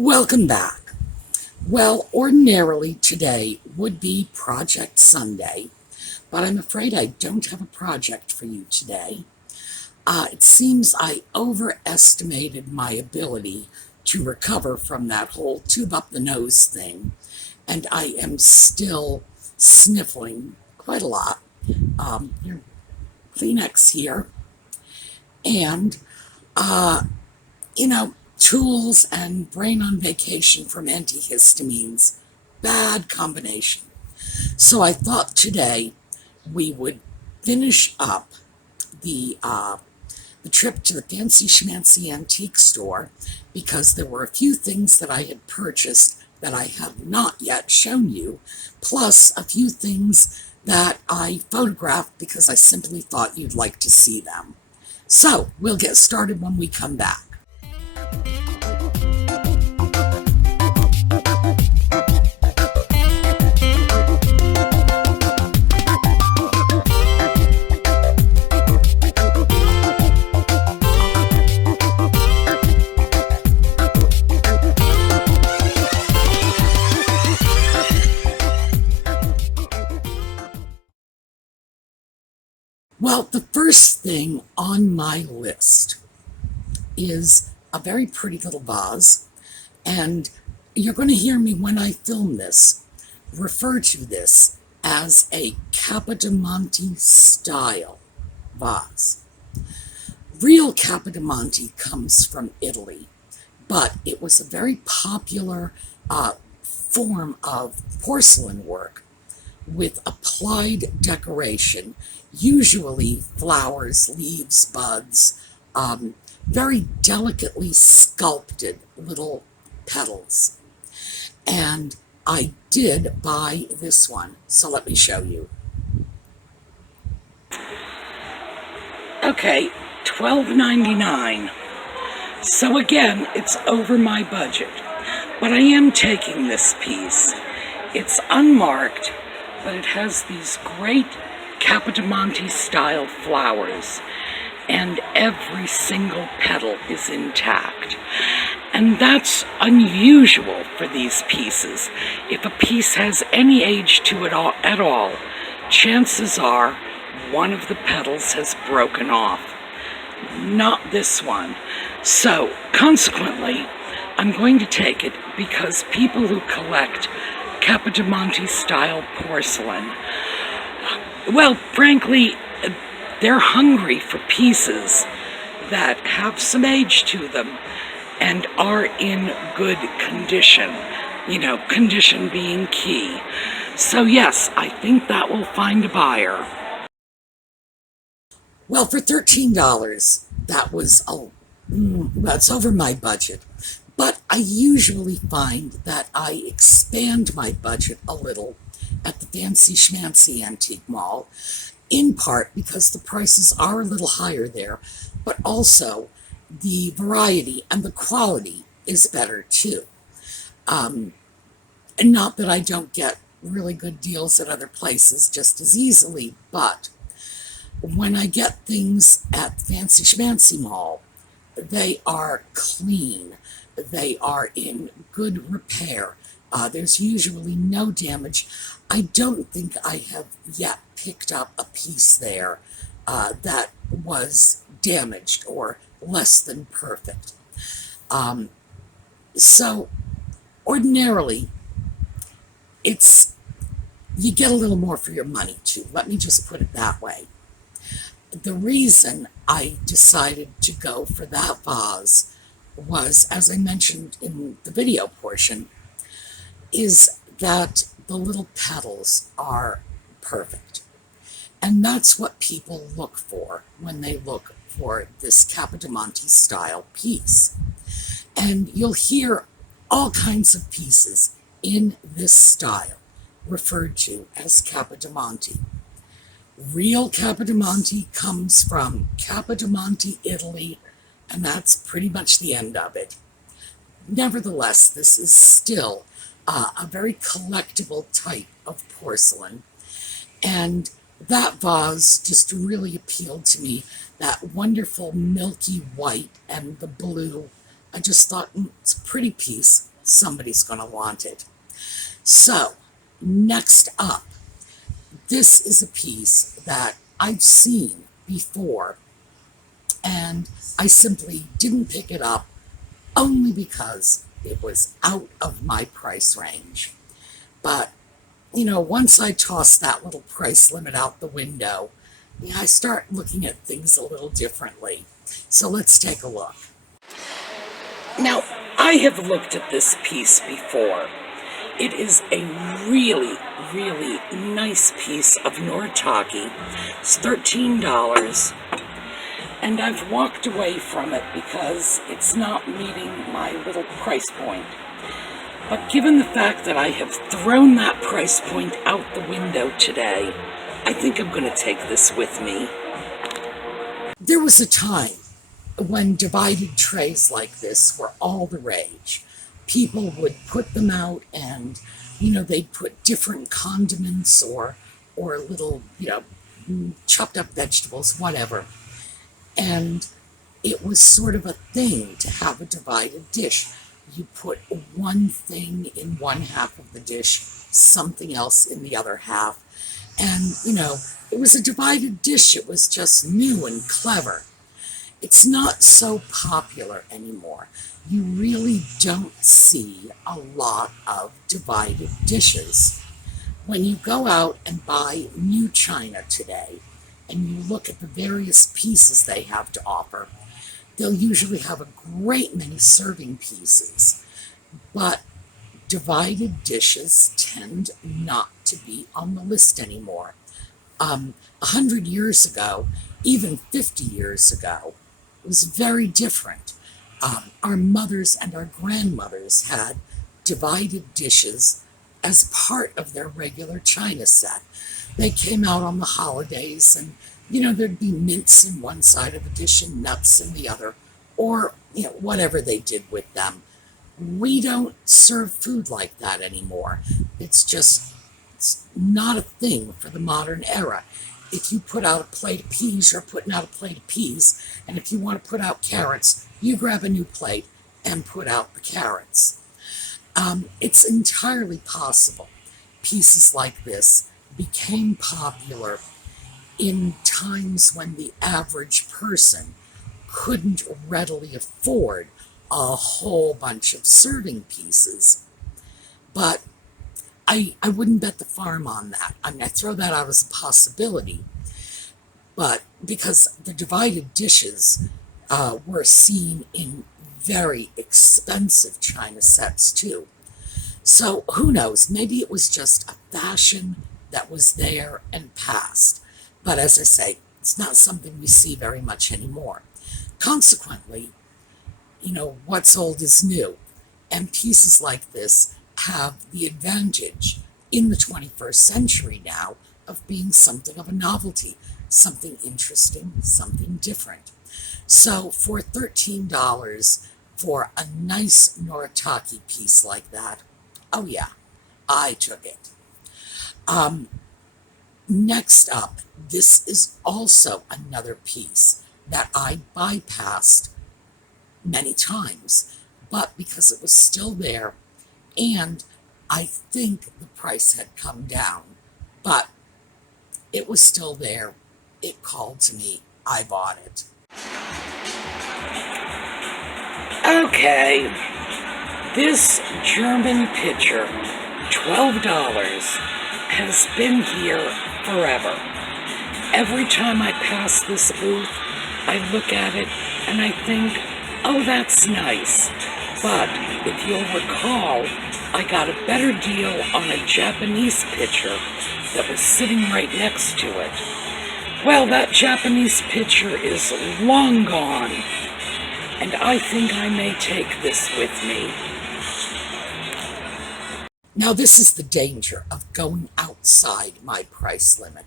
Welcome back. Well, ordinarily today would be Project Sunday, but I'm afraid I don't have a project for you today. It seems I overestimated my ability to recover from that whole tube up the nose thing, and I am still sniffling quite a lot. Kleenex here, and tools and brain on vacation from antihistamines, bad combination. So I thought today we would finish up the trip to the fancy schmancy antique store, because there were a few things that I had purchased that I have not yet shown you, plus a few things that I photographed because I simply thought you'd like to see them. So we'll get started when we come back. Well, the first thing on my list is a very pretty little vase, and you're going to hear me when I film this refer to this as a Capodimonte style vase. Real Capodimonte comes from Italy, but it was a very popular form of porcelain work with applied decoration, usually flowers, leaves, buds, very delicately sculpted little petals. And I did buy this one, so let me show you. Okay, $12.99. So again, it's over my budget, but I am taking this piece. It's unmarked, but it has these great Capodimonte style flowers, and every single petal is intact. And that's unusual for these pieces. If a piece has any age to it at all, chances are one of the petals has broken off. Not this one. So consequently, I'm going to take it because people who collect Capodimonte style porcelain, well, frankly, they're hungry for pieces that have some age to them and are in good condition, condition being key. So yes, I think that will find a buyer. Well, for $13, that's over my budget. But I usually find that I expand my budget a little at the fancy schmancy antique mall, in part because the prices are a little higher there, but also the variety and the quality is better too. And not that I don't get really good deals at other places just as easily, but when I get things at fancy schmancy mall, they are clean. They are in good repair. There's usually no damage. I don't think I have yet picked up a piece there that was damaged or less than perfect. So ordinarily, you get a little more for your money too. Let me just put it that way. The reason I decided to go for that vase was, as I mentioned in the video portion, is that the little petals are perfect. And that's what people look for when they look for this Capodimonte style piece. And you'll hear all kinds of pieces in this style referred to as Capodimonte. Real Capodimonte comes from Capodimonte, Italy, and that's pretty much the end of it. Nevertheless, this is still a very collectible type of porcelain, and that vase just really appealed to me. That wonderful milky white and the blue I just thought, it's a pretty piece. Somebody's going to want it. So, next up, this is a piece that I've seen before, and I simply didn't pick it up only because it was out of my price range. But, once I toss that little price limit out the window, I start looking at things a little differently. So let's take a look. Now, I have looked at this piece before. It is a really, really nice piece of Noritake. It's $13. And I've walked away from it because it's not meeting my little price point. But given the fact that I have thrown that price point out the window today, I think I'm going to take this with me. There was a time when divided trays like this were all the rage. People would put them out and, they'd put different condiments or little, chopped up vegetables, whatever. And it was sort of a thing to have a divided dish. You put one thing in one half of the dish, something else in the other half. And, it was a divided dish. It was just new and clever. It's not so popular anymore. You really don't see a lot of divided dishes. When you go out and buy new china today, and you look at the various pieces they have to offer, they'll usually have a great many serving pieces, but divided dishes tend not to be on the list anymore. 100 years ago, even 50 years ago, it was very different. Our mothers and our grandmothers had divided dishes as part of their regular china set. They came out on the holidays and, there'd be mince in one side of the dish and nuts in the other, or, whatever they did with them. We don't serve food like that anymore. It's not a thing for the modern era. If you put out a plate of peas, you're putting out a plate of peas, and if you want to put out carrots, you grab a new plate and put out the carrots. It's entirely possible pieces like this became popular in times when the average person couldn't readily afford a whole bunch of serving pieces. But I wouldn't bet the farm on that. I throw that out as a possibility. But because the divided dishes were seen in very expensive china sets too. So who knows, maybe it was just a fashion that was there and passed. But as I say, it's not something we see very much anymore. Consequently, what's old is new. And pieces like this have the advantage in the 21st century now of being something of a novelty, something interesting, something different. So for $13 for a nice Noritake piece like that, oh yeah, I took it. Next up, this is also another piece that I bypassed many times, but because it was still there, and I think the price had come down, but it was still there. It called to me. I bought it. Okay, this German pitcher, $12, has been here forever. Every time I pass this booth, I look at it and I think, oh, that's nice. But if you'll recall, I got a better deal on a Japanese pitcher that was sitting right next to it. Well, that Japanese pitcher is long gone, and I think I may take this with me. Now, this is the danger of going outside my price limit.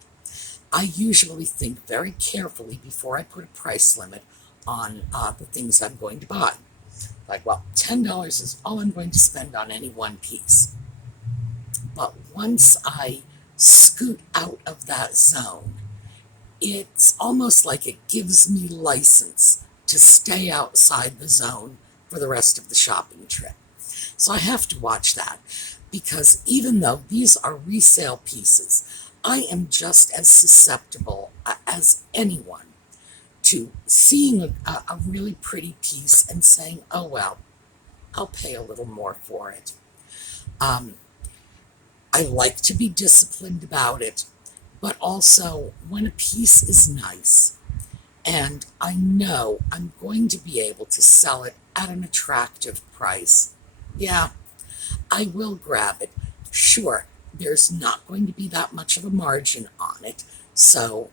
I usually think very carefully before I put a price limit on the things I'm going to buy. Like, well, $10 is all I'm going to spend on any one piece. But once I scoot out of that zone, it's almost like it gives me license to stay outside the zone for the rest of the shopping trip. So I have to watch that, because even though these are resale pieces, I am just as susceptible as anyone to seeing a really pretty piece and saying, oh, well, I'll pay a little more for it. I like to be disciplined about it, but also when a piece is nice and I know I'm going to be able to sell it at an attractive price, yeah, I will grab it. Sure, there's not going to be that much of a margin on it, so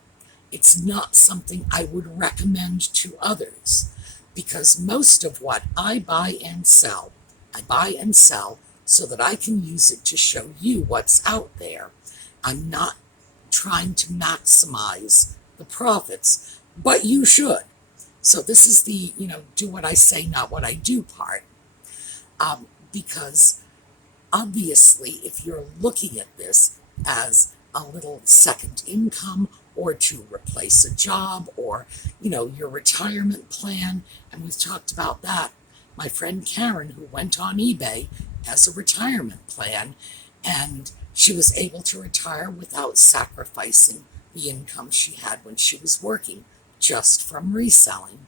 it's not something I would recommend to others, because most of what I buy and sell so that I can use it to show you what's out there. I'm not trying to maximize the profits, but you should. So this is the, do what I say, not what I do part. Because obviously, if you're looking at this as a little second income, or to replace a job, or, your retirement plan, and we've talked about that. My friend Karen, who went on eBay as a retirement plan, and she was able to retire without sacrificing the income she had when she was working, just from reselling.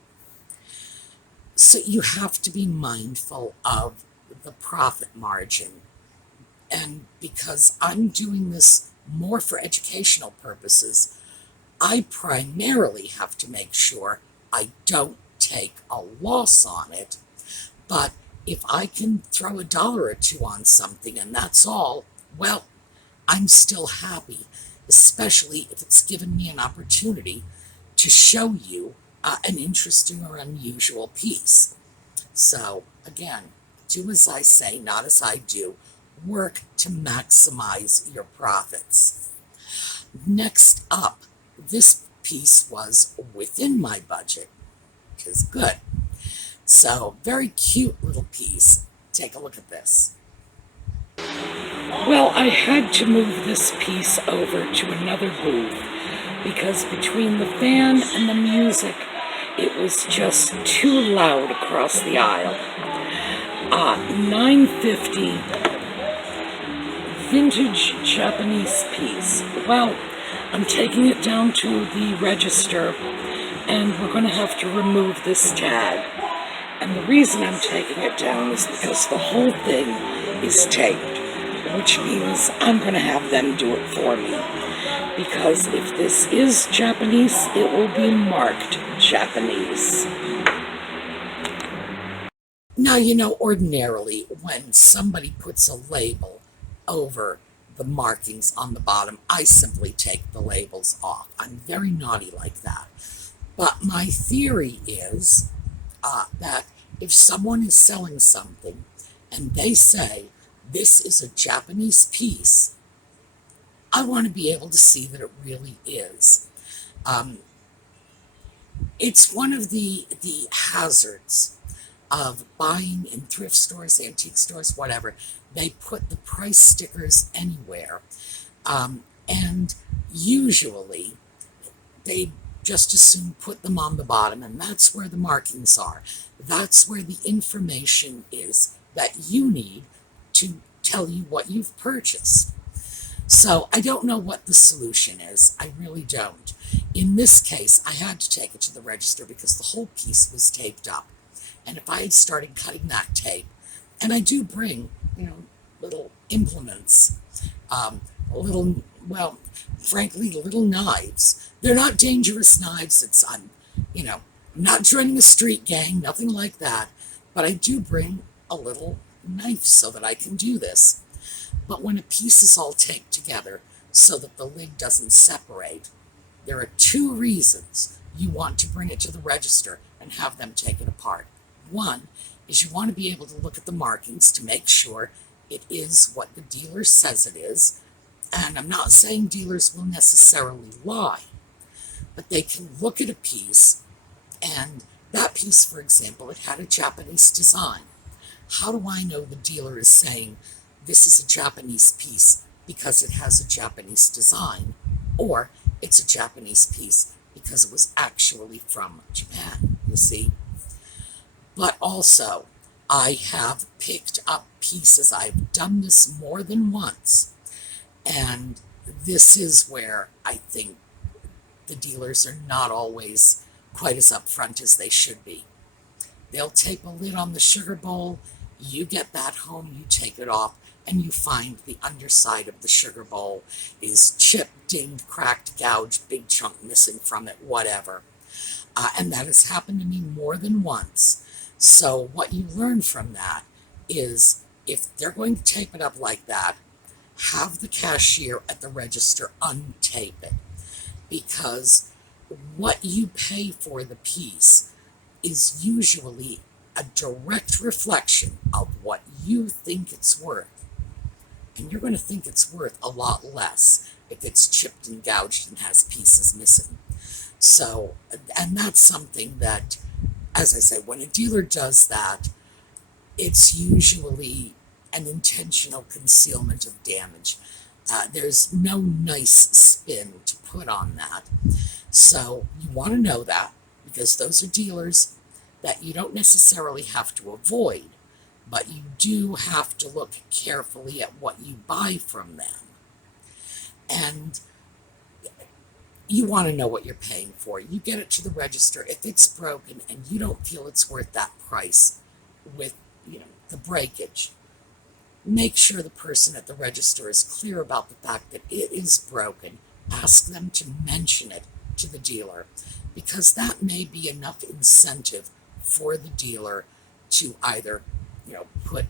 So you have to be mindful of the profit margin. And because I'm doing this more for educational purposes, I primarily have to make sure I don't take a loss on it. But if I can throw $1 or $2 on something and that's all, well, I'm still happy, especially if it's given me an opportunity to show you an interesting or unusual piece. So again, do as I say, not as I do. Work to maximize your profits. Next up, this piece was within my budget, which is good. So, very cute little piece. Take a look at this. Well, I had to move this piece over to another booth because between the fan and the music, it was just too loud across the aisle. $9.50 vintage Japanese piece. Well, I'm taking it down to the register, and we're going to have to remove this tag. And the reason I'm taking it down is because the whole thing is taped, which means I'm going to have them do it for me. Because if this is Japanese, it will be marked Japanese. Now, ordinarily, when somebody puts a label over the markings on the bottom, I simply take the labels off. I'm very naughty like that. But my theory is that if someone is selling something and they say, this is a Japanese piece, I want to be able to see that it really is. It's one of the hazards of buying in thrift stores, antique stores, whatever. They put the price stickers anywhere. And usually they just as soon put them on the bottom, and that's where the markings are. That's where the information is that you need to tell you what you've purchased. So I don't know what the solution is. I really don't. In this case, I had to take it to the register because the whole piece was taped up. And if I had started cutting that tape, and I do bring, little implements, frankly, little knives. They're not dangerous knives. I'm not joining a street gang, nothing like that. But I do bring a little knife so that I can do this. But when a piece is all taped together so that the lid doesn't separate, there are 2 reasons you want to bring it to the register and have them take it apart. One is you want to be able to look at the markings to make sure it is what the dealer says it is. And I'm not saying dealers will necessarily lie, but they can look at a piece, and that piece, for example, it had a Japanese design. How do I know the dealer is saying this is a Japanese piece because it has a Japanese design, or it's a Japanese piece because it was actually from Japan, you see? But also, I have picked up pieces. I've done this more than once. And this is where I think the dealers are not always quite as upfront as they should be. They'll tape a lid on the sugar bowl. You get that home, you take it off, and you find the underside of the sugar bowl is chipped, dinged, cracked, gouged, big chunk missing from it, whatever. And that has happened to me more than once. So what you learn from that is if they're going to tape it up like that, have the cashier at the register untape it. Because what you pay for the piece is usually a direct reflection of what you think it's worth. And you're going to think it's worth a lot less if it's chipped and gouged and has pieces missing. So, and that's something that, as I say, when a dealer does that, it's usually an intentional concealment of damage. There's no nice spin to put on that. So you want to know that, because those are dealers that you don't necessarily have to avoid, but you do have to look carefully at what you buy from them. And you want to know what you're paying for. You get it to the register. If it's broken and you don't feel it's worth that price with, the breakage, make sure the person at the register is clear about the fact that it is broken. Ask them to mention it to the dealer, because that may be enough incentive for the dealer to either, put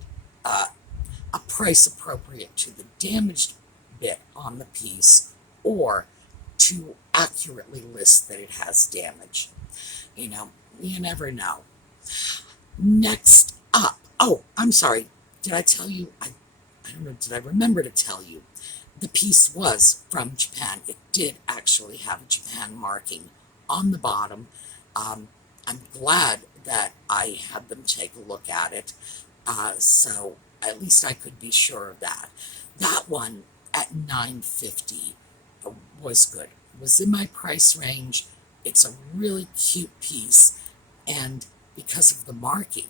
a price appropriate to the damaged bit on the piece, or to accurately list that it has damage. You never know. Next up, I'm sorry, did I tell you? I don't know, did I remember to tell you? The piece was from Japan. It did actually have a Japan marking on the bottom. I'm glad that I had them take a look at it, so at least I could be sure of that. That one at $9.50 was good. It was in my price range. It's a really cute piece, and because of the marking,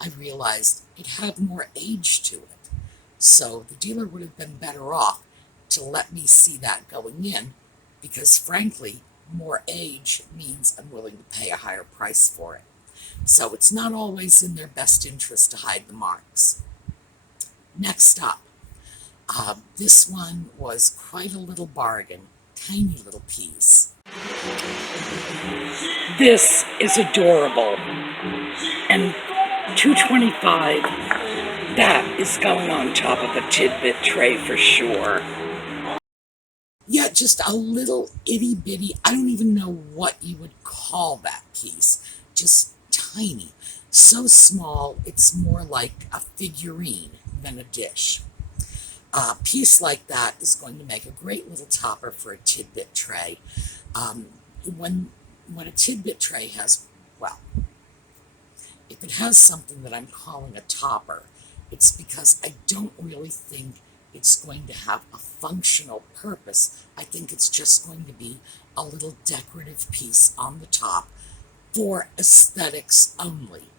I realized it had more age to it. So the dealer would have been better off to let me see that going in, because frankly, more age means I'm willing to pay a higher price for it. So it's not always in their best interest to hide the marks. Next up, this one was quite a little bargain, tiny little piece. This is adorable, and $2.25, that is going on top of a Tidbit tray for sure. Yeah, just a little itty bitty, I don't even know what you would call that piece. Just tiny. So small, it's more like a figurine than a dish. A piece like that is going to make a great little topper for a Tidbit tray. When a Tidbit tray has, if it has something that I'm calling a topper, it's because I don't really think it's going to have a functional purpose. I think it's just going to be a little decorative piece on the top for aesthetics only.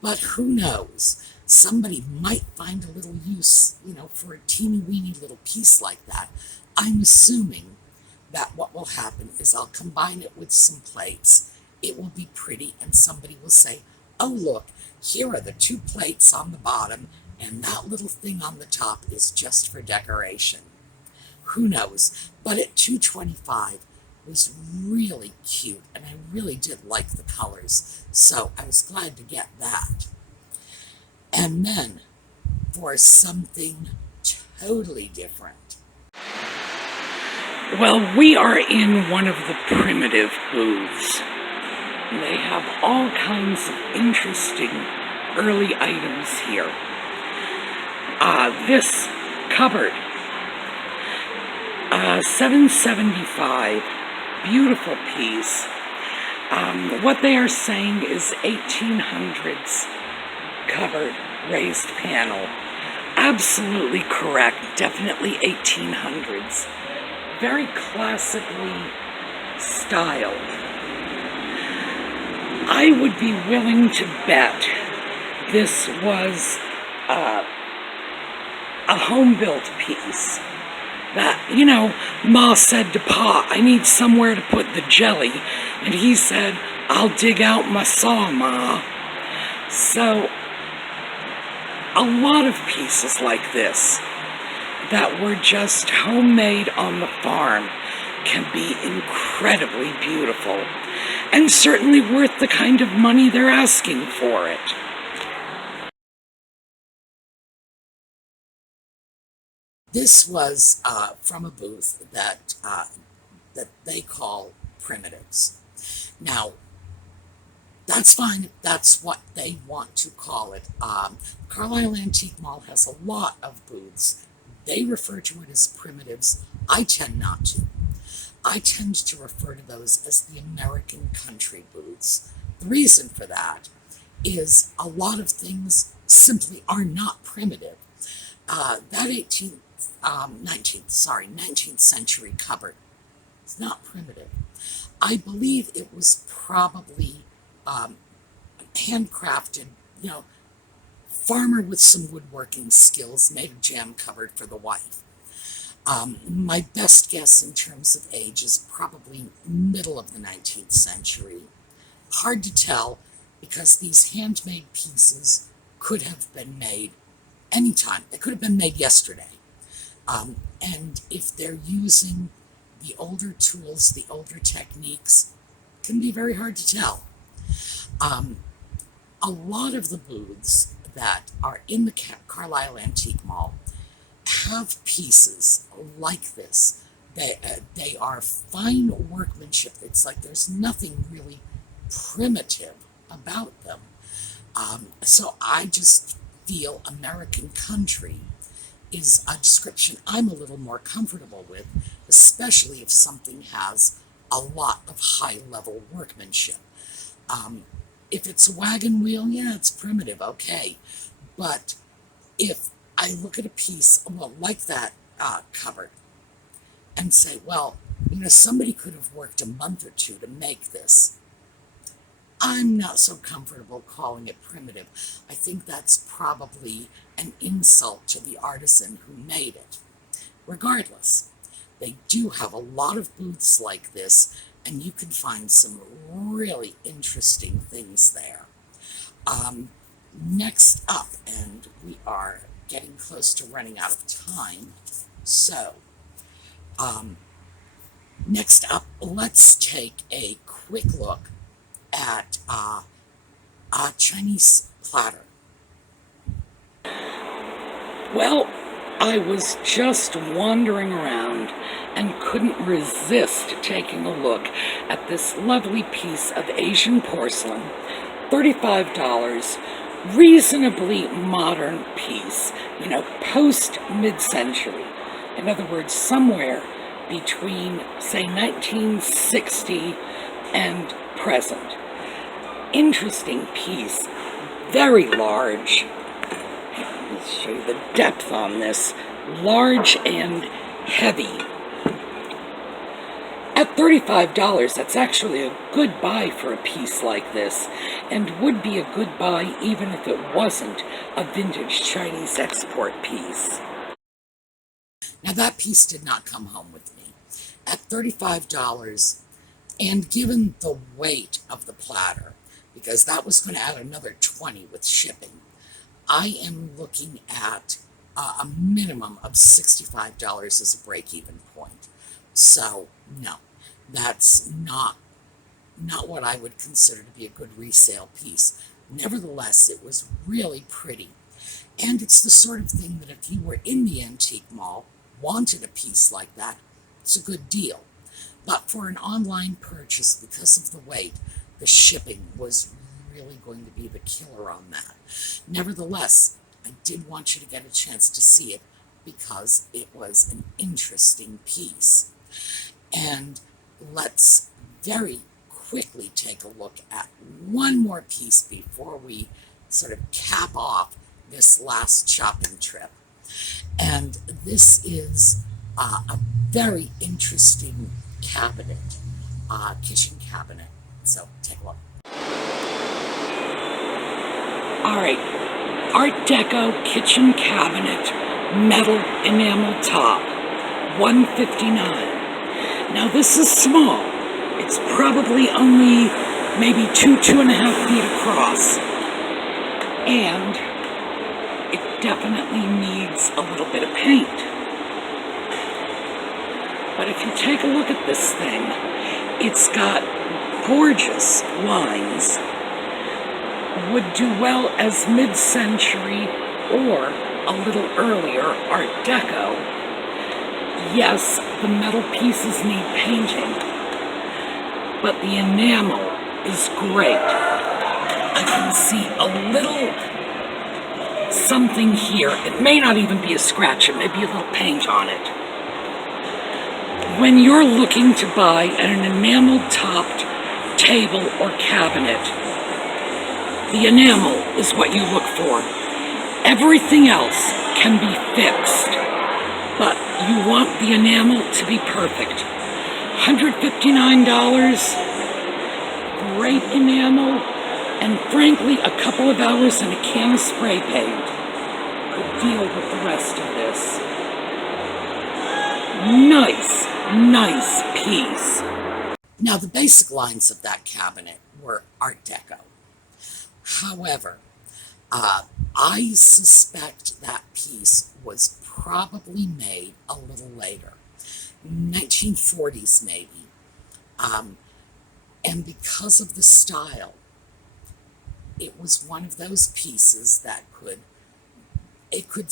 But who knows? Somebody might find a little use, for a teeny weeny little piece like that. I'm assuming that what will happen is I'll combine it with some plates. It will be pretty, and somebody will say, oh look, here are the 2 plates on the bottom, and that little thing on the top is just for decoration. Who knows? But at $2.25 was really cute, and I really did like the colors, so I was glad to get that. And then, for something totally different. Well, we are in one of the primitive booths. They have all kinds of interesting early items here. This cupboard, $7.75, beautiful piece. What they are saying is 1800s covered raised panel. Absolutely correct, definitely 1800s. Very classically styled. I would be willing to bet this was a home-built piece. That, you know, Ma said to Pa, I need somewhere to put the jelly. And he said, I'll dig out my saw, Ma. So, a lot of pieces like this that were just homemade on the farm can be incredibly beautiful, and certainly worth the kind of money they're asking for it. This was from a booth that they call Primitives. Now, that's fine if that's what they want to call it. Carlisle Antique Mall has a lot of booths. They refer to it as Primitives. I tend not to. I tend to refer to those as the American country booths. The reason for that is a lot of things simply are not primitive. That 19th century cupboard is not primitive. I believe it was probably handcrafted, you know, farmer with some woodworking skills made a jam cupboard for the wife. My best guess in terms of age is probably middle of the 19th century. Hard to tell because these handmade pieces could have been made anytime. They could have been made yesterday. And if they're using the older tools, the older techniques, it can be very hard to tell. A lot of the booths that are in the Carlisle Antique Mall have pieces like this. They are fine workmanship. It's like there's nothing really primitive about them. So I just feel American country is a description I'm a little more comfortable with, especially if something has a lot of high-level workmanship. If it's a wagon wheel, yeah, it's primitive, okay. But if I look at a piece, well, like that cupboard, and say, well, you know, somebody could have worked a month or two to make this, I'm not so comfortable calling it primitive. I think that's probably an insult to the artisan who made it. Regardless, they do have a lot of booths like this, and you can find some really interesting things there. Next up, and we are getting close to running out of time, so next up, let's take a quick look at a Chinese platter. Well, I was just wandering around and couldn't resist taking a look at this lovely piece of Asian porcelain, $35, reasonably modern piece, you know, post-mid-century. In other words, somewhere between, say, 1960 and present. Interesting piece, very large. Let me show you the depth on this. Large and heavy. At $35, that's actually a good buy for a piece like this, and would be a good buy even if it wasn't a vintage Chinese export piece. Now that piece did not come home with me. At $35, and given the weight of the platter, because that was going to add another $20 with shipping, I am looking at a minimum of $65 as a break-even point. So, no, that's not what I would consider to be a good resale piece. Nevertheless, it was really pretty. And it's the sort of thing that if you were in the antique mall, wanted a piece like that, it's a good deal. But for an online purchase, because of the weight, the shipping was really going to be the killer on that. Nevertheless, I did want you to get a chance to see it because it was an interesting piece. And let's very quickly take a look at one more piece before we sort of cap off this last shopping trip. And this is a very interesting cabinet, kitchen cabinet. So take a look. All right, Art Deco kitchen cabinet, metal enamel top, $159. Now this is small. It's probably only maybe 2.5 feet across. And it definitely needs a little bit of paint. But if you take a look at this thing, it's got gorgeous lines. Would do well as mid-century or a little earlier Art Deco. Yes, the metal pieces need painting, but the enamel is great. I can see a little something here. It may not even be a scratch, it may be a little paint on it. When you're looking to buy an enamel-topped table or cabinet, the enamel is what you look for. Everything else can be fixed, but you want the enamel to be perfect. $159, great enamel, and frankly, a couple of hours and a can of spray paint could deal with the rest of this. Nice piece. Now, the basic lines of that cabinet were Art Deco. However, I suspect that piece was probably made a little later, 1940s maybe, and because of the style, it was one of those pieces that could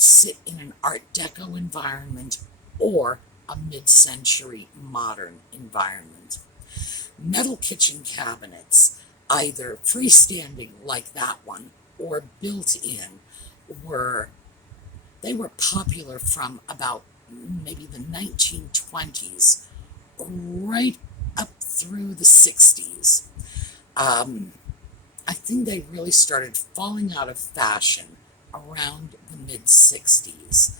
sit in an Art Deco environment or a mid-century modern environment. Metal kitchen cabinets, either freestanding like that one or built-in, were popular from about maybe the 1920s right up through the 60s. I think they really started falling out of fashion around the mid-60s.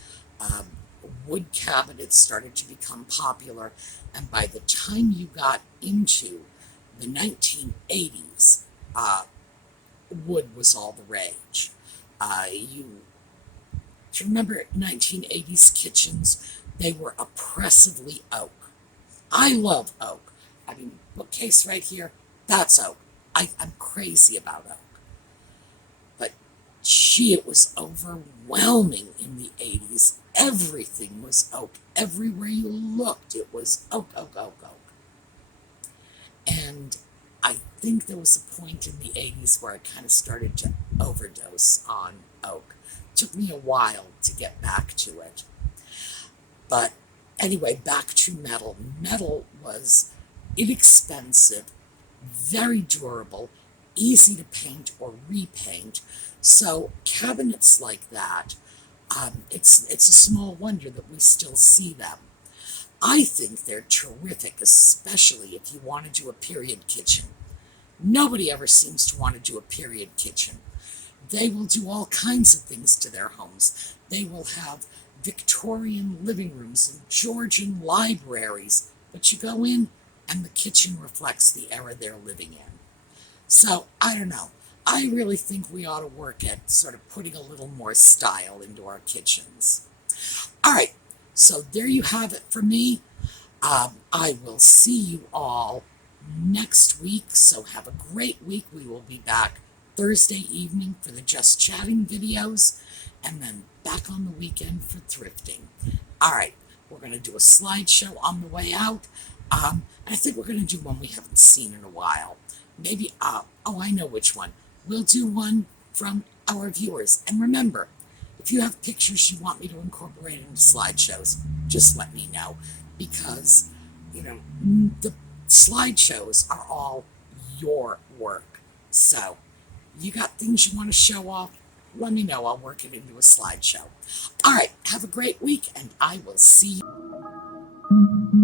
Wood cabinets started to become popular, and by the time you got into the 1980s, wood was all the rage. You remember 1980s kitchens? They were oppressively oak. I love oak. I mean, bookcase right here, that's oak. I'm crazy about oak. But gee, it was overwhelming in the 80s. Everything was oak. Everywhere you looked, it was oak. And I think there was a point in the 80s where I kind of started to overdose on oak. It took me a while to get back to it. But anyway, back to metal. Metal was inexpensive, very durable, easy to paint or repaint. So cabinets like that, it's a small wonder that we still see them. I think they're terrific, especially if you want to do a period kitchen. Nobody ever seems to want to do a period kitchen. They will do all kinds of things to their homes. They will have Victorian living rooms and Georgian libraries, but you go in and the kitchen reflects the era they're living in. So, I don't know. I really think we ought to work at sort of putting a little more style into our kitchens. All right, so there you have it for me. I will see you all next week, so have a great week. We will be back Thursday evening for the Just Chatting videos, and then back on the weekend for thrifting. All right, we're going to do a slideshow on the way out. I think we're going to do one we haven't seen in a while. Maybe, I know which one. We'll do one from our viewers. And remember, if you have pictures you want me to incorporate into slideshows, just let me know. Because, the slideshows are all your work. So, you got things you want to show off, let me know. I'll work it into a slideshow. All right, have a great week, and I will see you.